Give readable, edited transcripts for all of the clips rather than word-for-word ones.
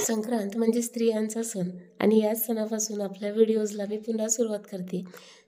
संक्रांत म्हणजे स्त्रियांचा सण आणि याच सणापासून आपल्या व्हिडिओजला मी पुन्हा सुरुवात करते।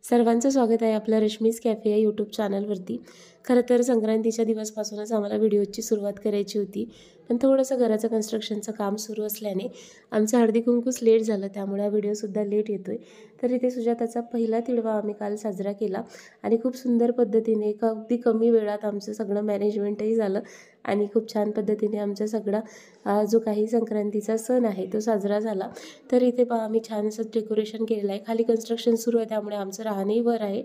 सर्वांचं स्वागत आहे आपल्या रश्मीज कॅफे या यूट्यूब चॅनलवरती। खरं तर संक्रांतीच्या दिवसपासूनच आम्हाला व्हिडिओची सुरुवात करायची होती, पण थोडंसं घराचं कन्स्ट्रक्शनचं काम सुरू असल्याने आमचं हळदी कुंकूच लेट झालं, त्यामुळे हा व्हिडिओसुद्धा लेट येतोय। तर इथे सुजाताचा पहिला तिळवा आम्ही काल साजरा केला आणि खूप सुंदर पद्धतीने अगदी कमी वेळात आमचं सगळं मॅनेजमेंटही झालं आणि खूप छान पद्धतीने आमचा सगळा जो काही संक्रांतीचा सण आहे तो साजरा झाला। तर इथे पहा आम्ही छान असं डेकोरेशन केलेलं आहे। खाली कन्स्ट्रक्शन सुरू आहे त्यामुळे आमचं राहणंही वर आहे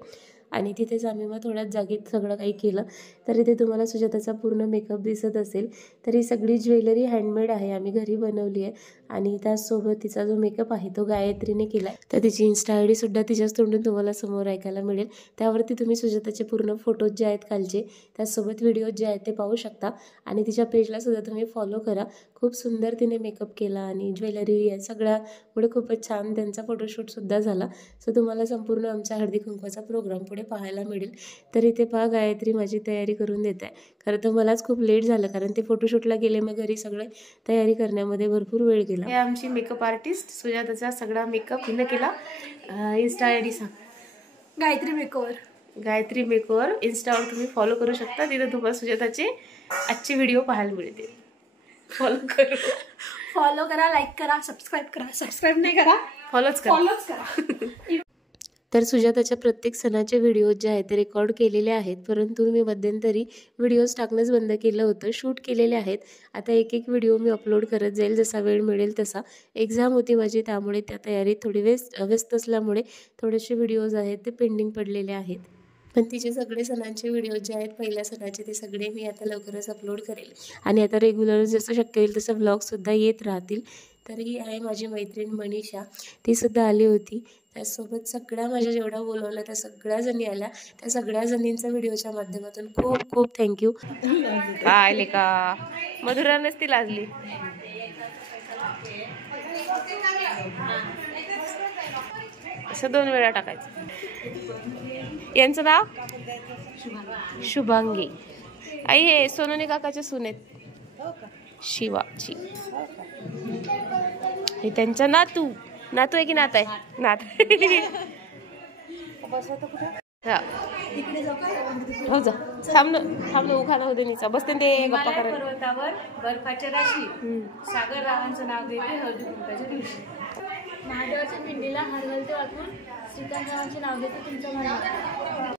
आणि तिथेच आम्ही मग थोड्याच जागेत सगळं काही केलं। तर इथे तुम्हाला सुजाताचा पूर्ण मेकअप दिसत असेल। तर ही सगळी ज्वेलरी हँडमेड आहे, आम्ही घरी बनवली आहे आणि त्याचसोबत तिचा जो मेकअप आहे तो गायत्रीने केला आहे। तर तिची इन्स्टा आय डीसुद्धा तिच्याच तोंडून तुम्हाला समोर ऐकायला मिळेल, त्यावरती तुम्ही सुजाताचे पूर्ण फोटोज जे आहेत कालचे त्याचसोबत व्हिडिओज जे आहेत ते पाहू शकता आणि तिच्या पेजला सुद्धा तुम्ही फॉलो करा। खूप सुंदर तिने मेकअप केला आणि ज्वेलरी या सगळ्यामुळे खूपच छान त्यांचा फोटोशूटसुद्धा झाला। सो तुम्हाला संपूर्ण आमचा हळदी कुंकवाचा प्रोग्राम पुढे पाहायला मिळेल। तर इथे पहा गायत्री माझी तयारी करून देत आहे। खरं तर मलाच खूप लेट झालं कारण ते फोटोशूटला गेले, मग घरी सगळे तयारी करण्यामध्ये भरपूर वेळ गेला। हे आमची मेकअप आर्टिस्ट सुजाताचा सगळा मेकअप हिनं केला। इन्स्टा आय डी सांग। गायत्री मेकओव्हर इन्स्टावर तुम्ही फॉलो करू शकता, तिथे तुम्हाला सुजाताचे आजचे व्हिडिओ पाहायला मिळतील। फॉलो करा, लाईक करा, सबस्क्राईब नाही करा, फॉलोच करा। तर सुजाताच्या प्रत्येक सणाचे व्हिडिओ जे आहेत ते रेकॉर्ड केलेले आहेत, परंतु मी मध्यंतरी व्हिडिओज टाकणंच बंद केलं होतं। शूट केलेले आहेत, आता एक एक व्हिडिओ मी अपलोड करत जाईल जसा वेळ मिळेल तसा। एक्झाम होती माझी त्यामुळे त्या तयारीत थोडी व्यस्त असल्यामुळे थोडेसे व्हिडिओज आहेत ते पेंडिंग पडलेले आहेत, पण तिचे सगळे सणांचे व्हिडिओ जे आहेत पहिल्या सणाचे ते सगळे मी आता लवकरच अपलोड करेल आणि आता रेग्युलर जसं शक्य होईल तसं व्लॉगसुद्धा येत राहतील। तर ही आहे माझी मैत्रीण मनीषा, तीसुद्धा आली होती। त्यासोबत सगळ्या माझ्या जेवढ्या बोलवलं त्या सगळ्या जणी आल्या, त्या सगळ्या जणींचा व्हिडिओच्या माध्यमातून खूप खूप थँक्यू। आले का मधुरानेच ती लाजली। असं 2 वेळा टाकायचं। यांचं नाव शुभांगी। आई हे सोनोनी काकाचे सुनेत शिवाची। हे त्यांचा नातू आहे की नात आहे? नात। हो जा, थांब उखाणा होते नीचा बसते ते गप्पा करत। पर्वतावर बर्फाच्या राशी सागर रावांचं नाव घेते हळदी कुंकाच्या दिवशी। महादेवाच्या पिंडीला हार घालते वाकून श्रीकांत रावांचे नाव घेते तुमचं म्हणा।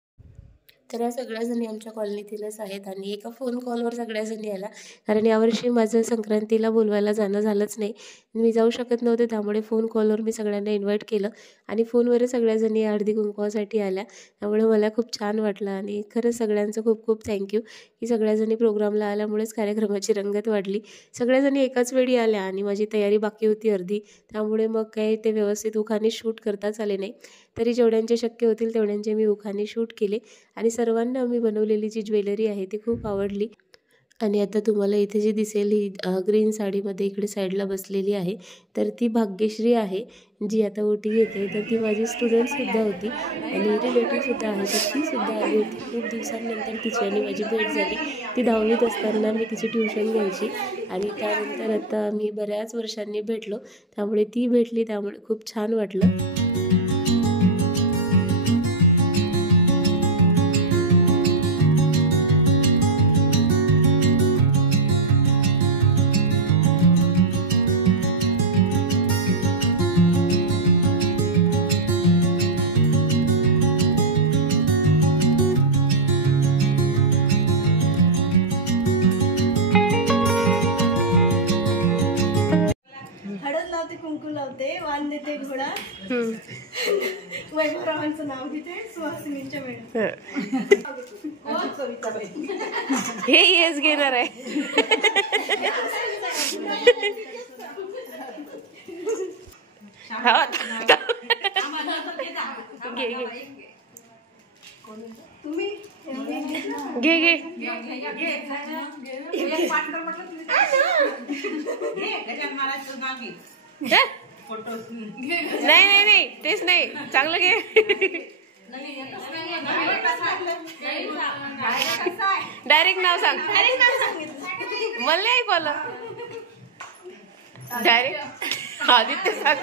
तर या सगळ्या जणी आमच्या कॉलनीतीलच आहेत आणि एका फोन कॉलवर सगळ्या जणी आल्या, कारण यावर्षी माझं संक्रांतीला बोलवायला जाणं झालंच नाही, मी जाऊ शकत नव्हते, त्यामुळे फोन कॉलवर मी सगळ्यांना इन्व्हाइट केलं आणि फोनवर सगळ्या जणी हळदी कुंकवासाठी आल्या, त्यामुळे मला खूप छान वाटलं आणि खरंच सगळ्यांचं खूप खूप थँक्यू की सगळ्याजणी प्रोग्रामला आल्यामुळेच कार्यक्रमाची रंगत वाढली। सगळ्याजणी एकाच वेळी आल्या आणि माझी तयारी बाकी होती अर्धी, त्यामुळे मग काही ते व्यवस्थित उखाणे शूट करताच आले नाही, तरी जेवढ्यांचे शक्य होतील तेवढ्यांचे मी उखाणे शूट केले आणि सर्वांना मी बनवलेली जी ज्वेलरी आहे ती खूप आवडली। आणि आता तुम्हाला इथे जी दिसेल ही ग्रीन साडीमध्ये इकडे साईडला बसलेली आहे, तर ती भाग्यश्री आहे जी आता ओटी घेते। तर ती माझी स्टुडंटसुद्धा होती आणि रिलेटिव्हसुद्धा आहे, तर तीसुद्धा आली होती। खूप दिवसांनंतर तिची आणि माझी भेट झाली। ती 10वीत असताना मी तिची ट्युशन घ्यायची आणि त्यानंतर आता मी बऱ्याच वर्षांनी भेटलो, त्यामुळे ती भेटली, त्यामुळे खूप छान वाटलं। कुंकू लावते, वाण देते घोडा, वैभवरावांचं नाव घेते सुहासिनींच्या वेळेला। हे येस घेणार आहे। घे घे घे घे नाही नाही नाही तेच नाही चांगलं घे डायरेक्ट नाव सांग मला नाही ऐकू आलं डायरेक्ट आदित्य सांग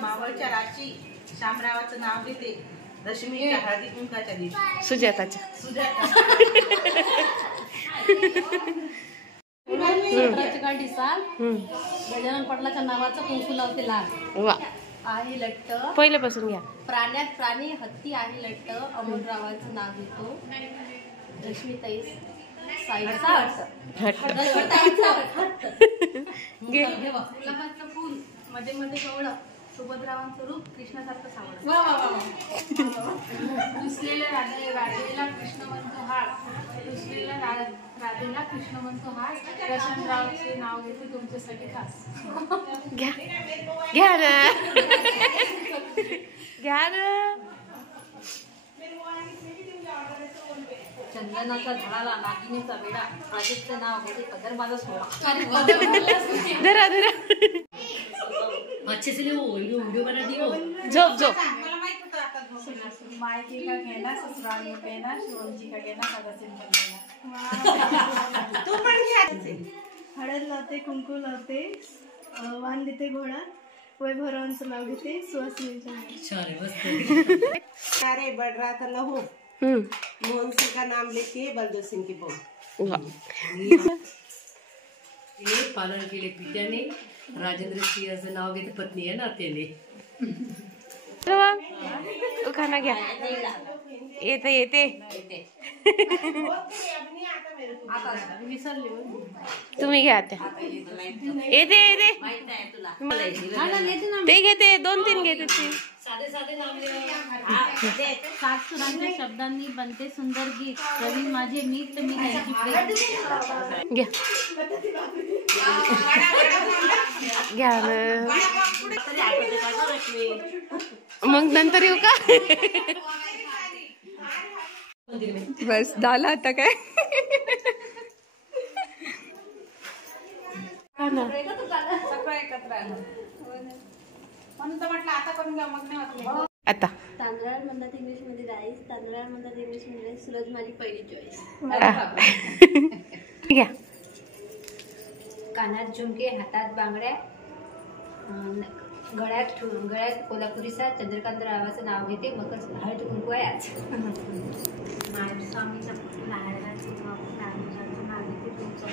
मावळच्या राशी शामरावाचं नाव घेते रश्मीच्या हळदी कुंकाच्या दिवशी सुजाताच्या गजानन पाटलाच्या नावाचं कुंकू लावते लाल वा आहे लट्ट पहिल्यापासून घ्या प्राण्यात प्राणी हत्ती आहे लट्ट अमोलरावाचं नाव घेतो रश्मीताई साईचा गुलाबाचं फुल मध्ये मध्ये गवळं सुभद्रावांचं रूप कृष्णासारखं सावळं दुसलेल्या राधेला कृष्णवंत हार दुसलेल्या राधेला कृष्णवंत हार दर्शनरावचे नाव घेते तुमच्यासाठी खास घ्या घ्या ना घ्या ना चंदनाचा झाडाला नागिनीचा वेडा राजेशचं नाव घेते पदर माझा सोळा धरा धरा अच्छे से वीडियो बना दियो झोप झोप मायके का कहना ससुराल में कहना शिवजी का कहना सगा सिंपल तू पण घ्यायचे हळद लावते कुंकू लावते वाण देते घोडात वैभवरावांचं नाव घेते सुहासिनीच्या अरे बढ़ रहा था लहू मोहन सिंह का नाम लेती है बलदेव सिंह की बहू ये पालन केले पित्याने राजेंद्र सिंहाचं नाव घेते पत्नी आहे नात्याने खाना घ्या येते येते तुम्ही घ्या त्या येते येते ते घेते 2-3 घेते ते सात सुरांच्या शब्दांनी बनते सुंदर गीत प्रवीण माझे मीत मी त्यांची घ्या घ्या ना मग नंतर येऊ का बस झालं आता काय सगळं एकत्र आलं म्हणून तर म्हटलं आता करून घ्या मग नाही वाटलं आता तांदळाळ म्हणतात इंग्लिश मध्ये राईस तांदळाळ म्हणतात इंग्लिश मध्ये राईस सूरज माझी पहिली चॉईस घ्या कानात झुमके हातात बांगड्या गळ्यात कोल्हापुरी साज चंद्रकांत रावाचं नाव घेते मकर हळद कुंकू आहे आज स्वामीच्या नारायणाचं नाव घेते तुमचं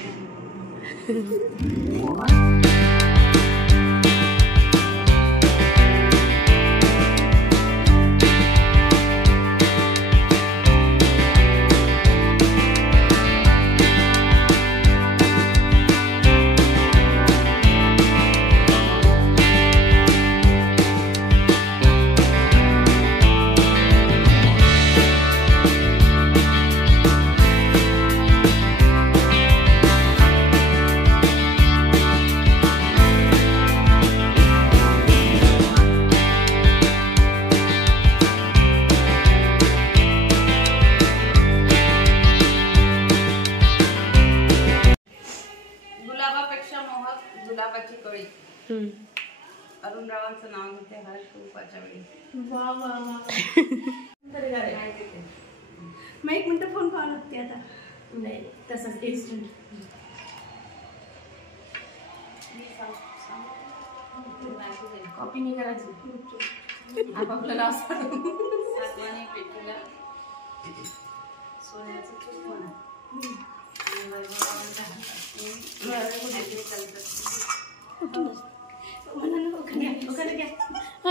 गुलाबापेक्षा मोहक गुलाबाची कळी अरुणरावांचं नाव घेते हळद कुंकवाच्या वेळी वा वा वा मग 1 मिनिट फोन कॉल होते आता नाही तसंच इन्स्टंट कॉपी नाही करायची आपापलं नाव सातवानी पेटीला सोन्याचं तूप म्हणा आणि वैभवरावांच्या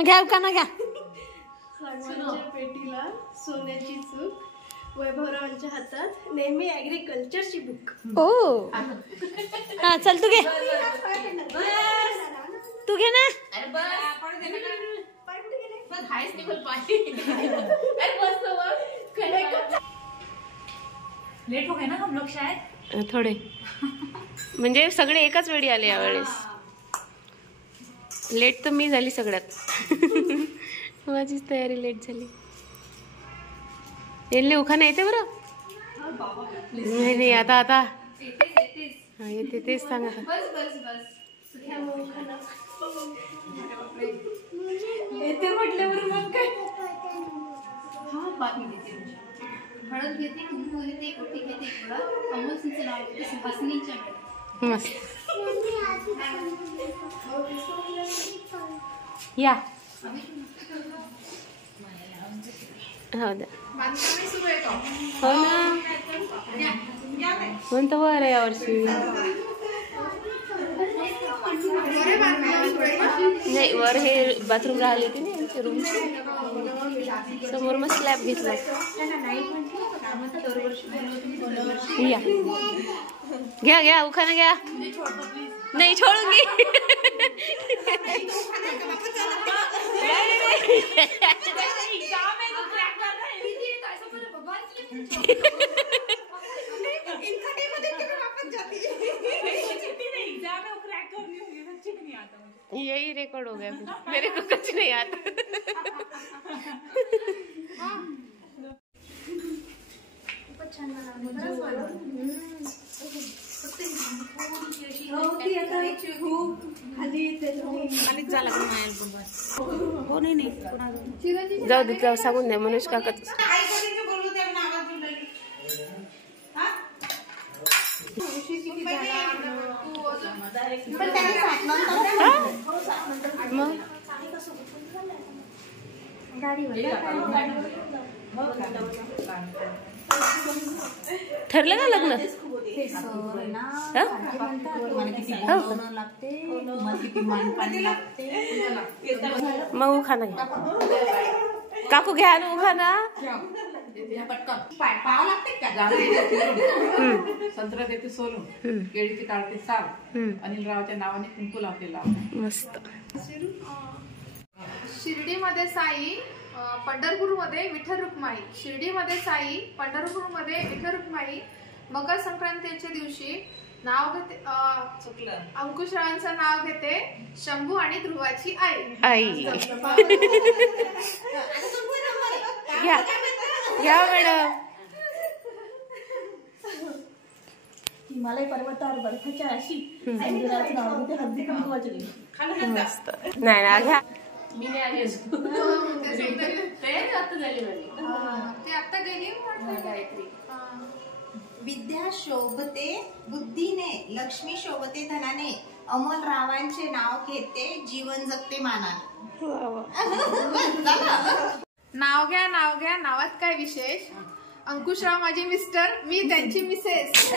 घ्या उखाणा घ्या सर्वांच्या पेटीला सोन्याची चूक वैभवरावांच्या हातात नेहमी ऍग्रिकल्चरची बुक ओ हा चल तू घे तू घे ना हायच निघल पाहिजे. लेट हो गए ना हम लोग शायद. थोडे म्हणजे सगळे एकाच वेळी आले यावेळेस. लेट तर मी झाली सगळ्यात. माझीच तयारी लेट झाली. येल्ले उखाणा येते बरं. नाही नाही आता आता हा येते तेच सांग आता. येते म्हटल्यावर मग काय. हळद घेते, कुंकू घेते, कोटी घेते, थोडं अमोल सिंगचं नाव घेते, सुहासिनीच्या मेळ्यात. मस्त या हो द्या. हो ना म्हणतो बरं यावर्षी. नाही वर हे बाथरूम राहिली होती ना यांची रूम समोर मग स्लॅब घेतला. या घ्या घ्या उखाना घ्या. नाही छोडूंगी. यही रिकॉर्ड हो गया फिर. मेरे को कुछ नहीं आता. जाऊ दे जाऊ सांगून द्या मनोज काकाच. मग ठरलं का लग्न. मग उखाना घ्या काकू. घ्या ना उखाना. संत्रा देते सोलून, केळीची काढते साल, अनिलरावच्या नावाने कुंकू लावते लाव. मस्त. शिर्डीमध्ये साई, पंढरपूरमध्ये विठ्ठल रुक्माई. शिर्डीमध्ये साई, पंढरपूरमध्ये विठ्ठल रुक्माई. मकर संक्रांतीच्या दिवशी नाव घेते, अंकुशरावांचं नाव घेते शंभू आणि ध्रुवाची आई. घ्या घ्या मॅडम. हिमालय पर्वतावर बर्फाच्या अशी मंदिराचं नाव घेते हळदी कुंकवाची. मस्त. नाही ना घ्या. मी नाही आली अजून. ते आता गेली गायत्री. विद्या शोभते बुद्धीने, लक्ष्मी शोभते धनाने. अमोल रावांचे नाव घेते, जीवन जगते मानाने. नाव घ्या नाव घ्या, नावात काय विशेष. अंकुशराव माझे मिस्टर, मी त्यांची मिसेस.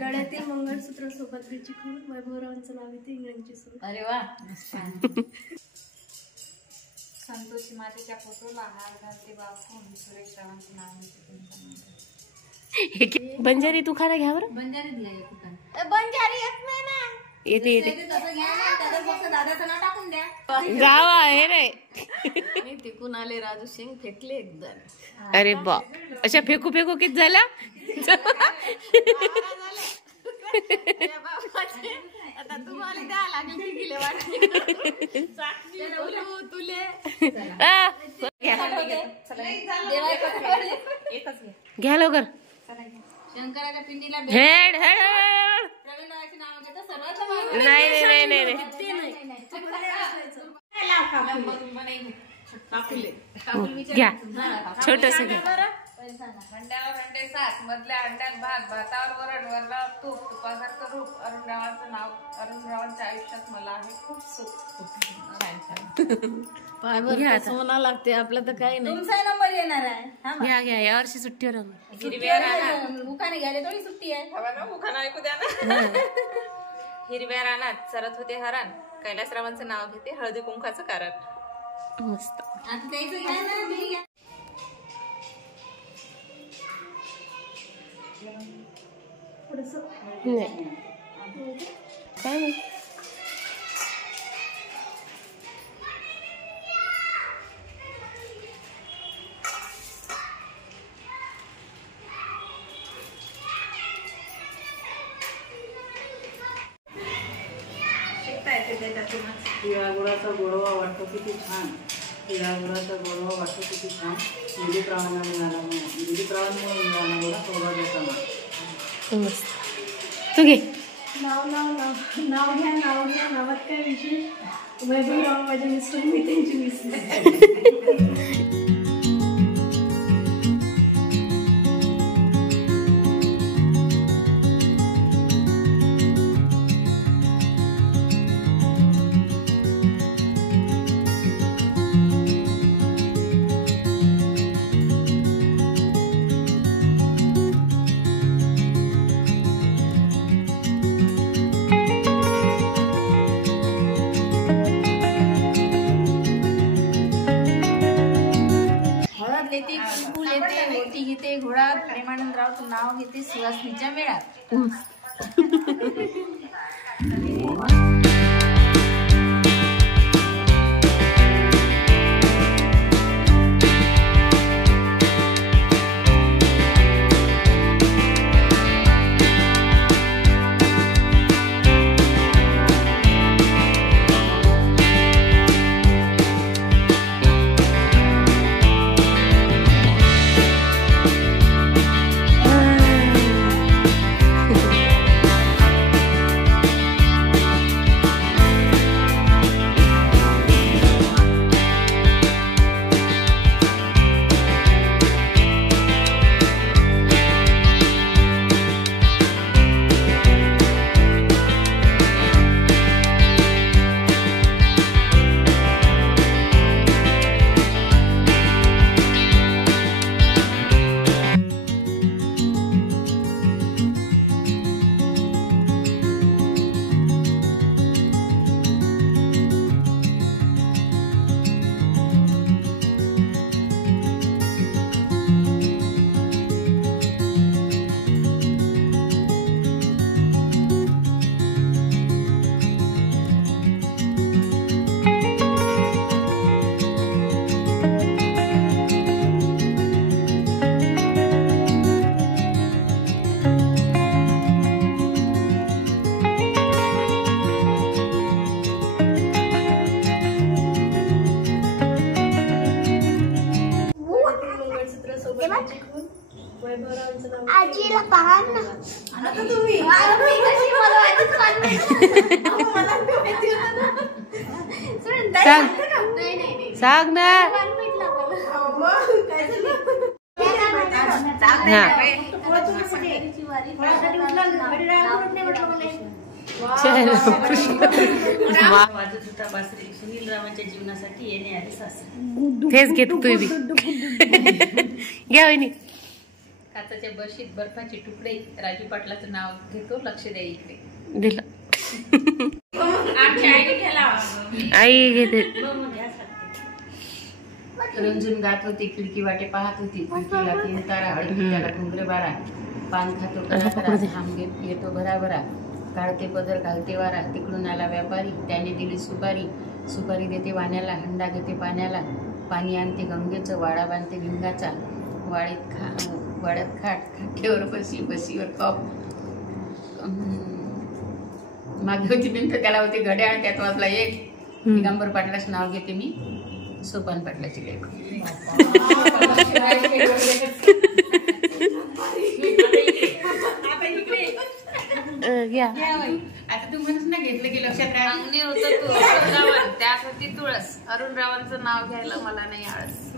गळ्यातील मंगळसूत्र सोबत चिखून वैभवरावांचं नाव येते इंग्लंडची सुरू. अरे वा. तुळशी मातेच्या फोटोला हार घालते बापून सुरेश रावांचं नाव घेते तुमच्या मंदिरात. बंजारी तू खाना घ्या बरं. बंजारी दिला एक ठिकाण. बंजारी येत नाही ना. येते येते. तसं घ्या ना, त्याच्यात फक्त दादाचं नाव टाकून द्या. गाव आहे रे. तिकून आले राजू सिंग फेकले एकदा. अरे बा अशा फेकू फेकू किती झाल्या. आता तुम्हाला द्या लागेल की गेले वाटले तुले. घ्या लवकर. शंकराच्या पिंडीला हेड हेड. प्रवीण रावाचे नाव घेतं सर्वात नाही नाही नाही नाही घ्या छोटस घ्या. अंड्यावर अंडे सात, मधल्या अंड्यात भात, भातावर वरण, वरणावर तूप, तुपासारखं रूप. अरुण रावांचं नाव. अरुण रावांच्या आयुष्यात मला आहे खूप सुख. घ्या सोना लागते आपलं तर काही नाही. तुमचा नंबर येणार आहे. घ्या घ्या या वर्षी सुट्टीवर आलो. हिरव्या उखाणे घ्यायला थोडी सुट्टी आहे. उखाणा ऐकू द्या ना. हिरव्या रानात सरत होते हरण, कैलासरावांचं नाव घेते हळदी कुंकाचं कारण. मस्त. आता त्याचं घ्या ना, तुम्ही घ्या. नाही काय नाही. तिळागुळाचा गोडवा वाटतो किती छान. तिळागुळाचा गोडवा वाटतो किती छान. निधीप्रवाहांना मिळाला निधीप्रवाहांमुळे मिळाला गोडा सौभाग्याचा मान. मस्त. तू घे. नाव घ्या नावात काय विशेष. वैभवराव माझे मिस्टर, मी त्यांची मिसेस. फुल येते, ओटी घेते घोडात. प्रेमानंदरावचं नाव घेते सुवासनीच्या मेळात. आजीला पाहा ना. आता तुम्ही कशी मला सांग ना. सुनील रावांच्या जीवनासाठी येणे आले सासरे. तेच घेतो तू बी. घ्या वहिनी. काचाच्या बशीत बर्फाचे तुकडे. राजू पाटलाचं नाव घेतो लक्ष द्या इकडे. दिलं. आमच्या आईने घ्यायला आई घेते. रंजून गात होती, खिडकी वाटे पाहत होती, खिडकीला 3 तारा, अडकी त्याला घुंगरे बारा, पान खातो करा थांब येतो भराभरा, काढते पदर घालते वारा, तिकडून आला व्यापारी, त्याने दिली सुपारी, सुपारी देते वाण्याला, हंडा घेते पाण्याला, पाणी आणते गंगेचं, वाडा बांधते भिंगाचा, वाड्यात खाट, खाटेवर बशीवर कप, मागे होती भिंत त्याला होती घड्याळ, त्यात वाजला 1. दिगंबर पाटलाचं नाव घेते मी, सोपान पाटलाची लेक. आता तू म्हणून ना घेतलं की लक्षात अंगणे होतं तू त्यासाठी तुळस. अरुण रावांचं नाव घ्यायला मला नाही आळस.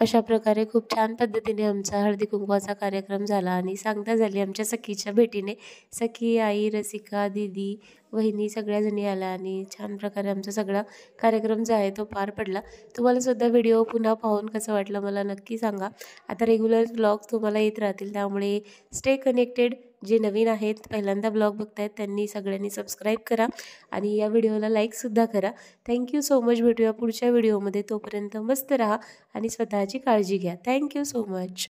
अशा प्रकारे खूप छान पद्धतीने आमचा हळदी कुंकवाचा कार्यक्रम झाला आणि सांगता झाली आमच्या सखीच्या भेटीने. सखी, आई, रसिका, दीदी, वहिनी सगळ्याजणी आल्या आणि छान प्रकारे आमचा सगळा कार्यक्रम जो आहे तो पार पडला. तुम्हाला सुद्धा व्हिडिओ पुन्हा पाहून कसं वाटलं मला नक्की सांगा. आता रेग्युलर ब्लॉग तुम्हाला येत राहतील, त्यामुळे स्टे कनेक्टेड. जे नवीन आहेत, पहिल्यांदा ब्लॉग बघतायत, त्यांनी सगळ्यांनी सबस्क्राईब करा आणि या व्हिडिओला लाईकसुद्धा करा. Thank you so much. भेटूया पुढच्या व्हिडिओमध्ये. तोपर्यंत मस्त राहा आणि स्वतःची काळजी घ्या. Thank you so much.